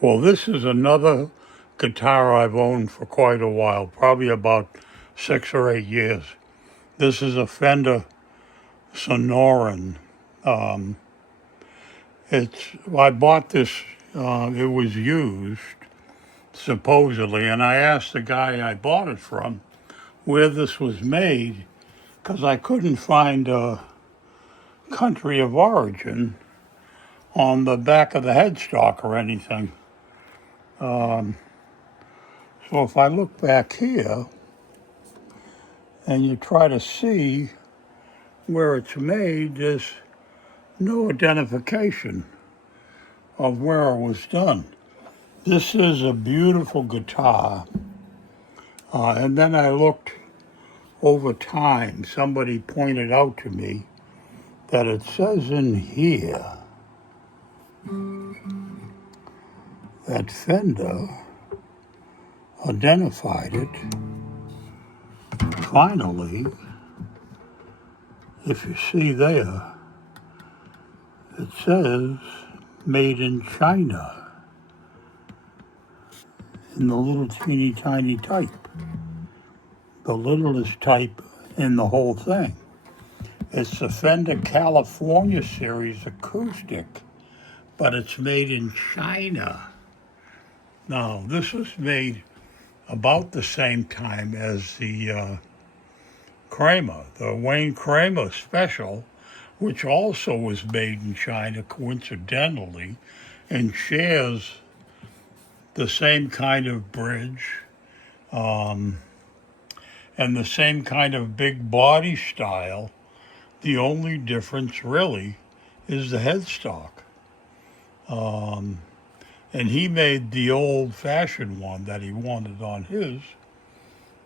Well, this is another guitar I've owned for quite a while, probably about 6 or 8 years. This is a Fender Sonoran. Um, I bought this. It was used supposedly, and I asked the guy I bought it from where this was made because I couldn't find a country of origin on the back of the headstock or anything. Um, so if I look back here and you try to see where it's made, there's no identification of where it was done. This is a beautiful guitar. And then I looked over time. Somebody pointed out to me that it says in here that Fender identified it. Finally, if you see there, it says made in China in the little teeny tiny type, the littlest type in the whole thing. It's the Fender California Series acoustic, but it's made in China. Now, this was made about the same time as the Kramer, the Wayne Kramer Special, which also was made in China coincidentally and shares the same kind of bridge um, and the same kind of big body style. The only difference really is the headstock. Um, and he made the old fashioned one that he wanted on his,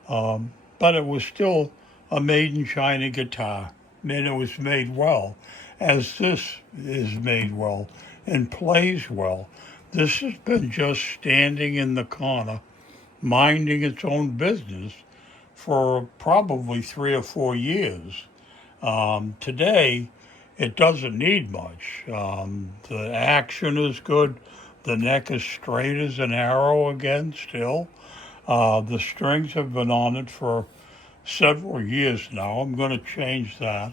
but it was still a made in China guitar. And it was made well, as this is made well and plays well. This has been just standing in the corner, minding its own business for probably 3 or 4 years. Today, it doesn't need much. The action is good. The neck is straight as an arrow again, still. The strings have been on it for several years now. I'm going to change that.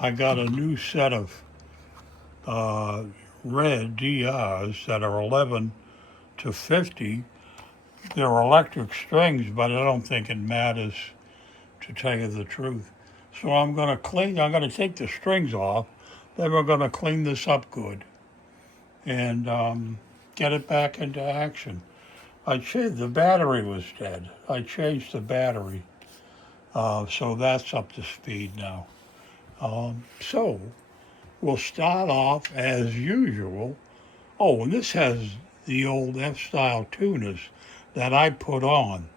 I got a new set of uh, red DRs that are 11 to 50. They're electric strings, but I don't think it matters, to tell you the truth. So I'm going to take the strings off, then we're going to clean this up good and get it back into action. The battery was dead. I changed the battery, so that's up to speed now. So we'll start off as usual. Oh, and this has the old F-style tuners that I put on.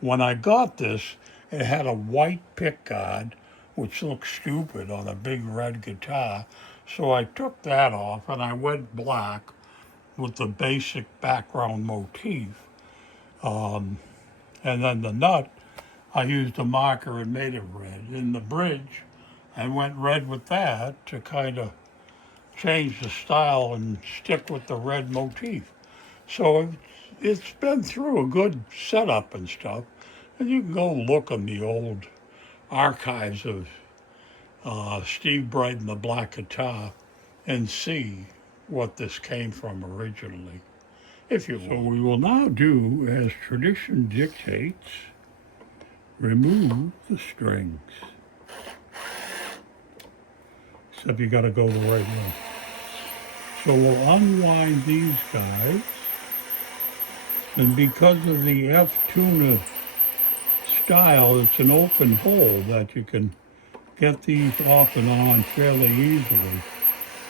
When I got this, it had a white pickguard, which looks stupid on a big red guitar. So I took that off and I went black with the basic background motif. Um, and then the nut, I used a marker and made it red. In the bridge, I went red with that to kind of change the style and stick with the red motif. So it's been through a good setup and stuff. And you can go look in the old archives of Steve Bright and the Black Guitar and see what this came from originally, if you will. So we will now do as tradition dictates, remove the strings. Except you got to go the right way. So we'll unwind these guys. And because of the F tuner style, it's an open hole that you can get these off and on fairly easily.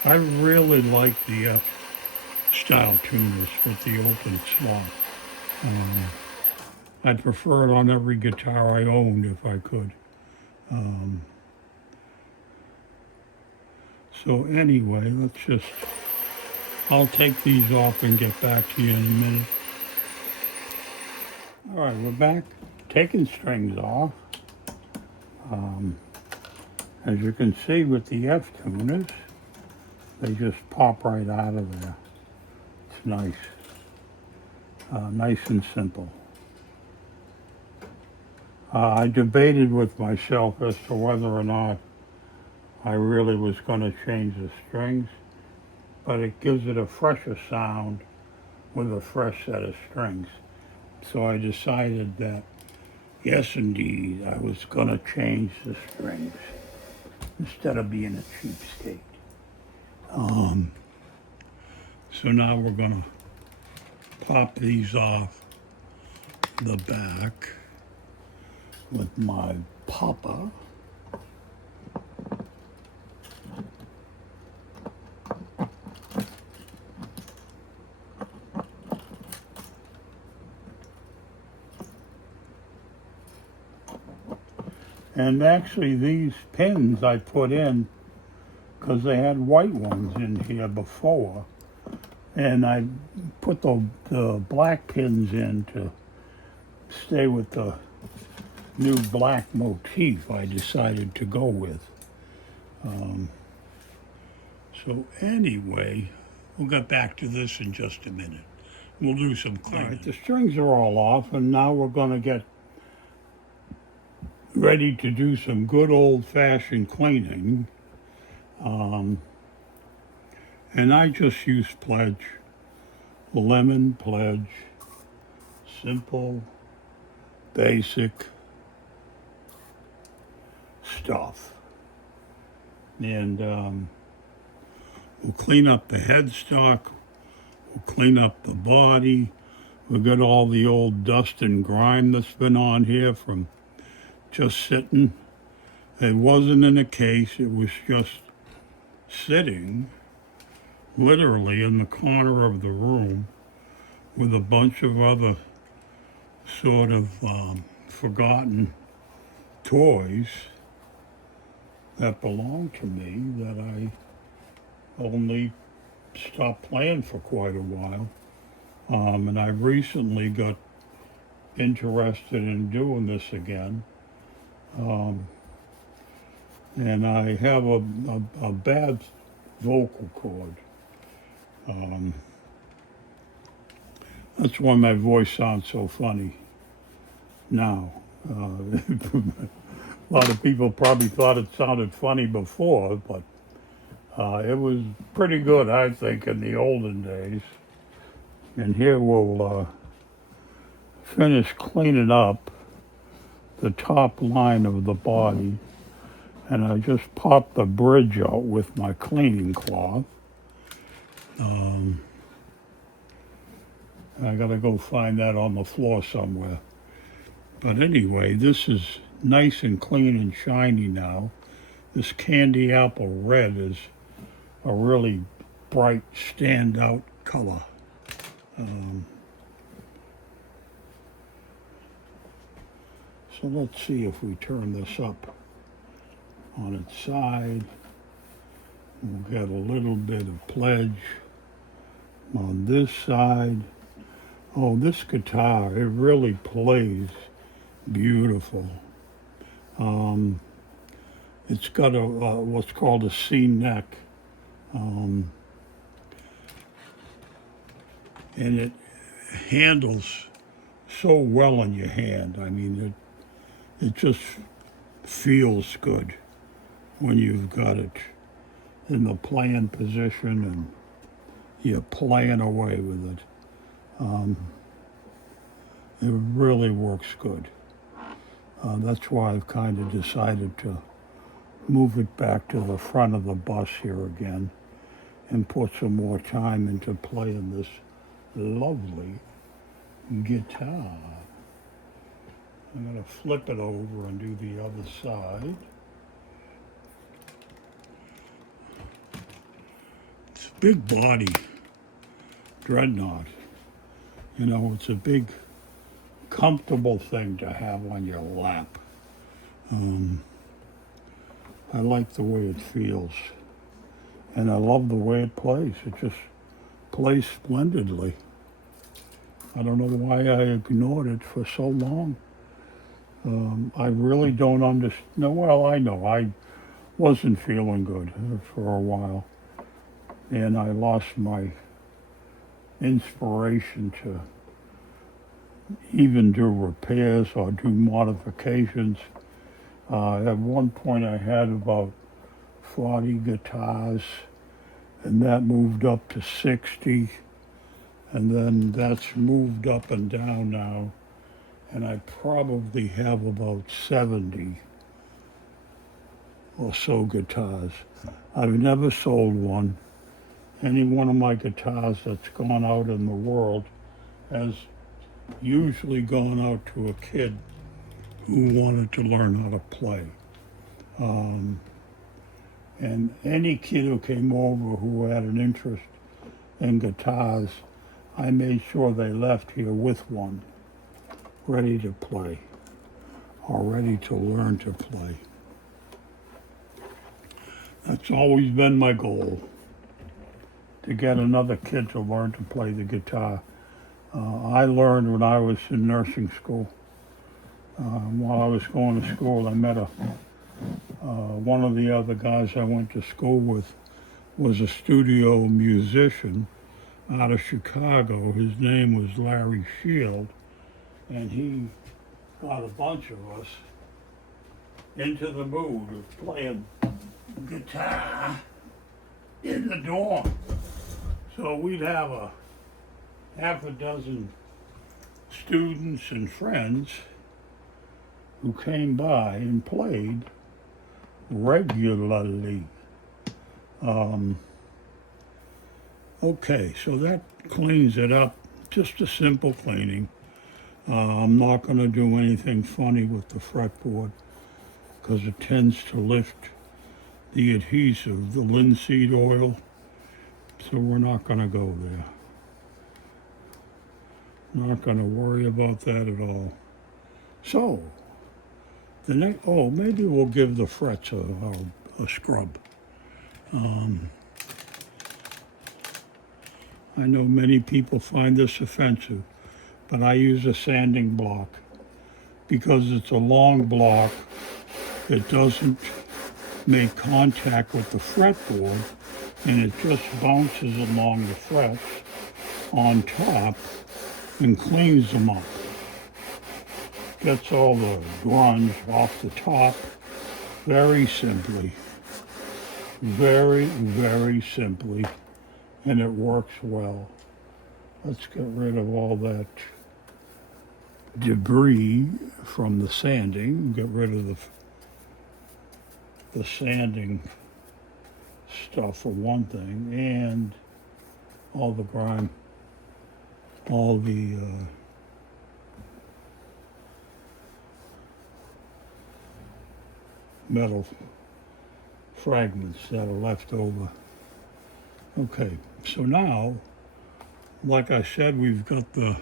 I really like the F style tuners with the open slot. I'd prefer it on every guitar I owned if I could. Um, so anyway, I'll take these off and get back to you in a minute. All right, we're back. Taking strings off. As you can see with the F tuners, they just pop right out of there. It's nice. Nice and simple. I debated with myself as to whether or not I really was going to change the strings, but it gives it a fresher sound with a fresh set of strings. So I decided that, yes, indeed, I was going to change the strings instead of being a cheapskate. So now we're going to pop these off the back with my popper. And actually these pins I put in because they had white ones in here before. And I put the black pins in to stay with the new black motif I decided to go with. So anyway, we'll get back to this in just a minute. We'll do some cleaning. All right, the strings are all off, and now we're going to get ready to do some good old-fashioned cleaning. And I just use Pledge, Lemon Pledge, simple, basic stuff. And we'll clean up the headstock, we'll clean up the body, we'll get all the old dust and grime that's been on here from just sitting. It wasn't in a case, it was just sitting literally in the corner of the room with a bunch of other sort of forgotten toys that belonged to me that I only stopped playing for quite a while. And I recently got interested in doing this again. And I have a bad vocal cord. That's why my voice sounds so funny now. A lot of people probably thought it sounded funny before, but it was pretty good, I think, in the olden days. And here we'll finish cleaning up the top line of the body. And I just popped the bridge out with my cleaning cloth. I gotta go find that on the floor somewhere. But anyway, this is nice and clean and shiny now. This candy apple red is a really bright, standout color. So let's see if we turn this up on its side. We'll get a little bit of Pledge on this side. Oh, this guitar, it really plays beautiful. It's got a what's called a C neck, and it handles so well in your hand. I mean, it just feels good when you've got it in the playing position and you're playing away with it. It really works good. That's why I've kind of decided to move it back to the front of the bus here again and put some more time into playing this lovely guitar. I'm going to flip it over and do the other side. It's a big body, dreadnought. You know, it's a big, comfortable thing to have on your lap. I like the way it feels. And I love the way it plays. It just plays splendidly. I don't know why I ignored it for so long. I really don't understand. Well, I know. I wasn't feeling good for a while. And I lost my inspiration to even do repairs or do modifications. At one point I had about 40 guitars, and that moved up to 60, and then that's moved up and down now, and I probably have about 70 or so guitars. I've never sold one. Any one of my guitars that's gone out in the world has usually gone out to a kid who wanted to learn how to play. And any kid who came over who had an interest in guitars, I made sure they left here with one, ready to play, or ready to learn to play. That's always been my goal, to get another kid to learn to play the guitar. I learned when I was in nursing school. While I was going to school, I met one of the other guys I went to school with was a studio musician out of Chicago. His name was Larry Shield, and he got a bunch of us into the mood of playing guitar in the dorm. So we'd have a half a dozen students and friends who came by and played regularly. Okay, so that cleans it up, just a simple cleaning. I'm not going to do anything funny with the fretboard because it tends to lift the adhesive, the linseed oil, so we're not going to go there. Not going to worry about that at all. So, the next, maybe we'll give the frets a scrub. I know many people find this offensive, but I use a sanding block because it's a long block. It doesn't make contact with the fretboard, and it just bounces along the frets on top and cleans them up. Gets all the grunge off the top very simply. Very, very simply, and it works well. Let's get rid of all that debris from the sanding, get rid of the sanding stuff for one thing, and all the grime, all the metal fragments that are left over. Okay, so now, like I said, we've got the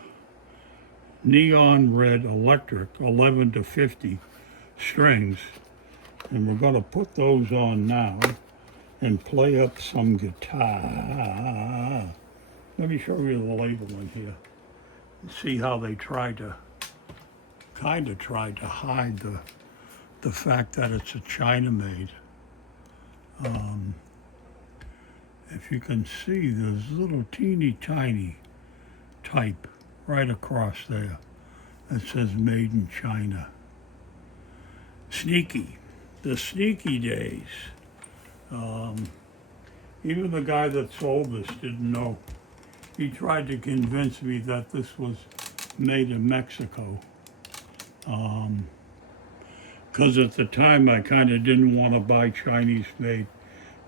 neon red electric 11 to 50 strings, and we're going to put those on now and play up some guitar. Let me show you the labeling here. See how they tried to hide the fact that it's a China made. If you can see, there's little teeny tiny type right across there that says made in China. Sneaky, the sneaky days. Even the guy that sold this didn't know. He tried to convince me that this was made in Mexico. Because at the time I kind of didn't want to buy Chinese-made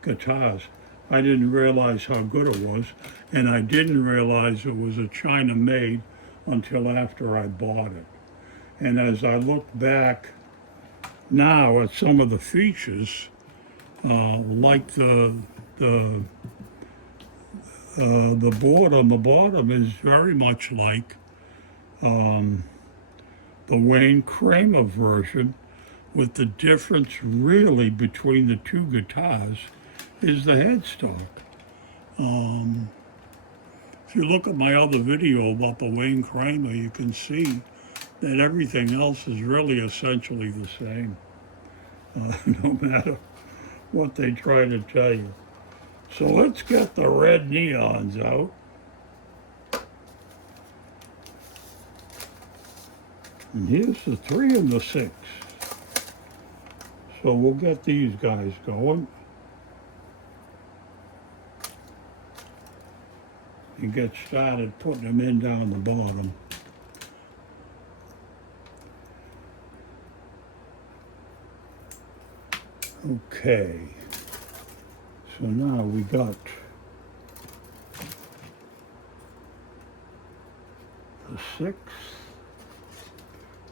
guitars. I didn't realize how good it was, and I didn't realize it was a China-made until after I bought it. And as I look back now at some of the features, like the board on the bottom is very much like the Wayne Kramer version, with the difference really between the two guitars is the headstock. If you look at my other video about the Wayne Kramer, you can see that everything else is really essentially the same, no matter what they try to tell you. So let's get the red neons out. And here's the 3 and the 6. So we'll get these guys going. And get started putting them in down the bottom. Okay. So now we got the 6.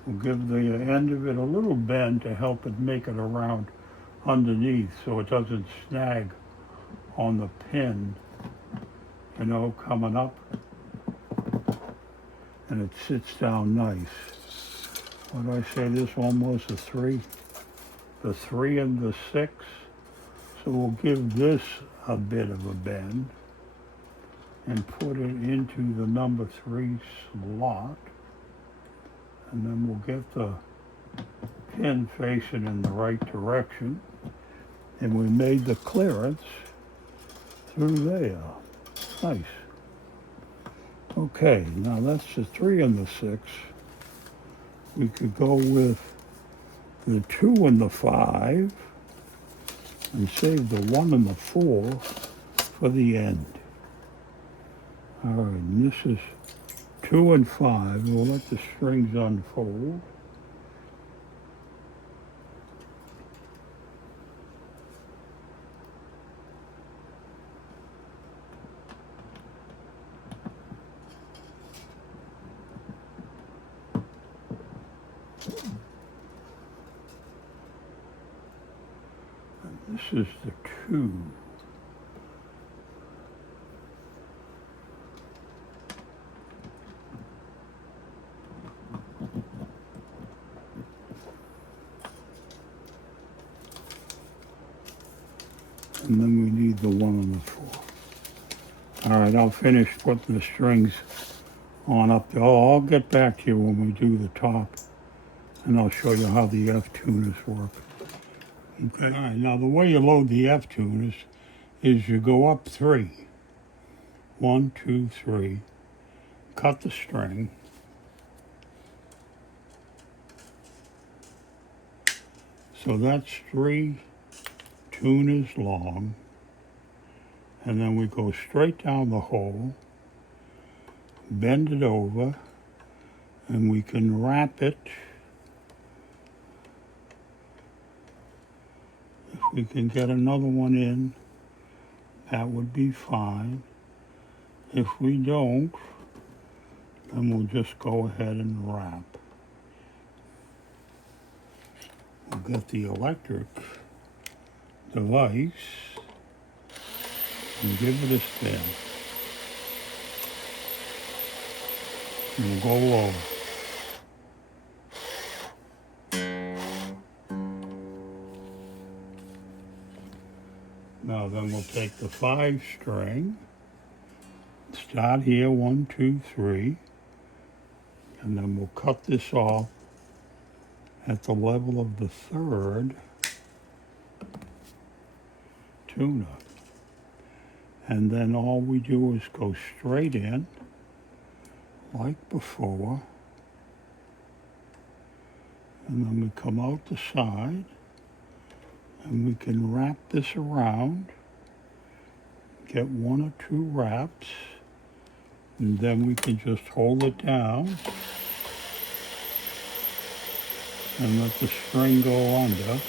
We'll give the end of it a little bend to help it make it around underneath so it doesn't snag on the pin, you know, coming up. And it sits down nice. What did I say this one was? A 3? The 3 and the 6. So we'll give this a bit of a bend and put it into the number 3 slot. And then we'll get the pin facing in the right direction. And we made the clearance through there. Nice. Okay, now that's the 3 and the 6. We could go with the 2 and the 5 and save the 1 and the 4 for the end. All right, and this is 2 and 5. We'll let the strings unfold. And this is the 2. And then we need the 1 and the 4. All right, I'll finish putting the strings on up there. I'll get back to you when we do the top, and I'll show you how the F tuners work. Okay. All right, now the way you load the F tuners is you go up 3. 1, 2, 3. Cut the string. So that's 3 tuners long. And then we go straight down the hole, bend it over, and we can wrap it. If we can get another one in, that would be fine. If we don't, then we'll just go ahead and wrap. We'll get the electric device and give it a spin. And we'll go low. Now then we'll take the 5 string, start here, 1, 2, 3, and then we'll cut this off at the level of the 3rd tuner. And then all we do is go straight in, like before, and then we come out the side, and we can wrap this around, get 1 or 2 wraps, and then we can just hold it down and let the string go under.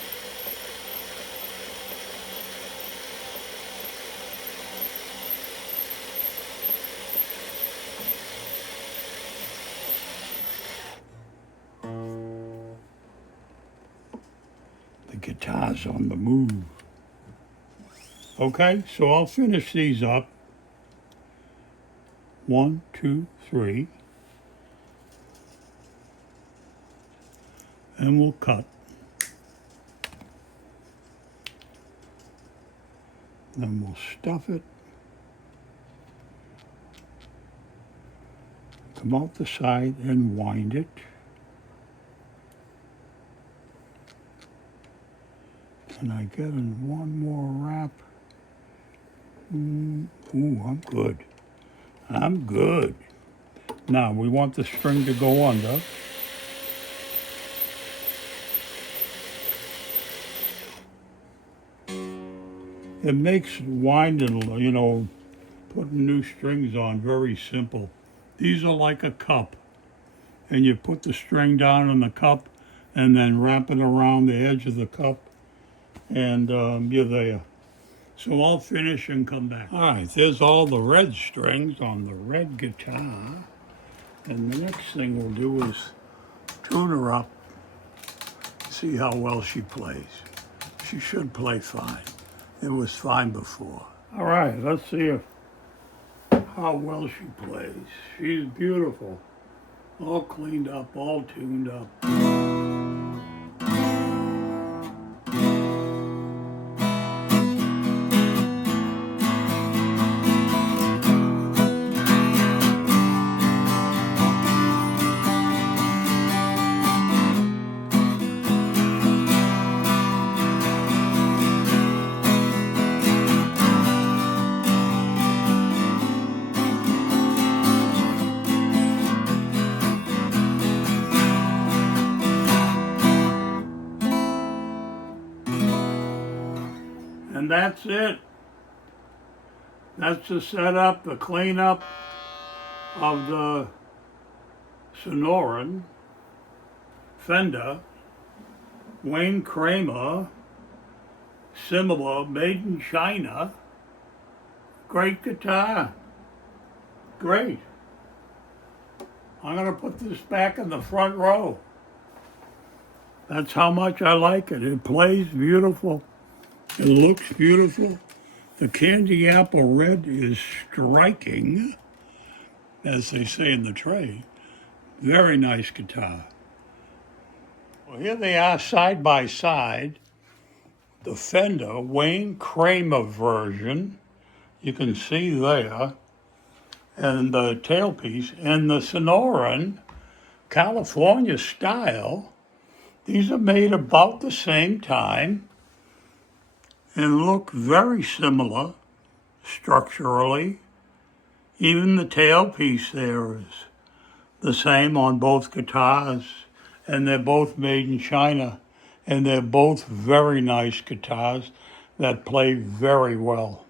The guitar's on the move. Okay, so I'll finish these up. 1, 2, 3. And we'll cut. Then we'll stuff it. Come out the side and wind it. Can I get in one more wrap? Ooh, I'm good. I'm good. Now we want the string to go under. It makes winding, you know, putting new strings on very simple. These are like a cup, and you put the string down in the cup and then wrap it around the edge of the cup, and you're there. So I'll finish and come back. All right, there's all the red strings on the red guitar. And the next thing we'll do is tune her up, see how well she plays. She should play fine. It was fine before. All right, let's see how well she plays. She's beautiful. All cleaned up, all tuned up. And that's it. That's the setup, the cleanup of the Sonoran Fender Wayne Kramer, similar, made in China. Great guitar. Great. I'm going to put this back in the front row. That's how much I like it. It plays beautiful. It looks beautiful. The candy apple red is striking, as they say in the trade. Very nice guitar. Well, here they are side by side. The Fender Wayne Kramer version, you can see there, and the tailpiece, and the Sonoran California style. These are made about the same time and look very similar structurally. Even the tailpiece there is the same on both guitars, and they're both made in China, and they're both very nice guitars that play very well.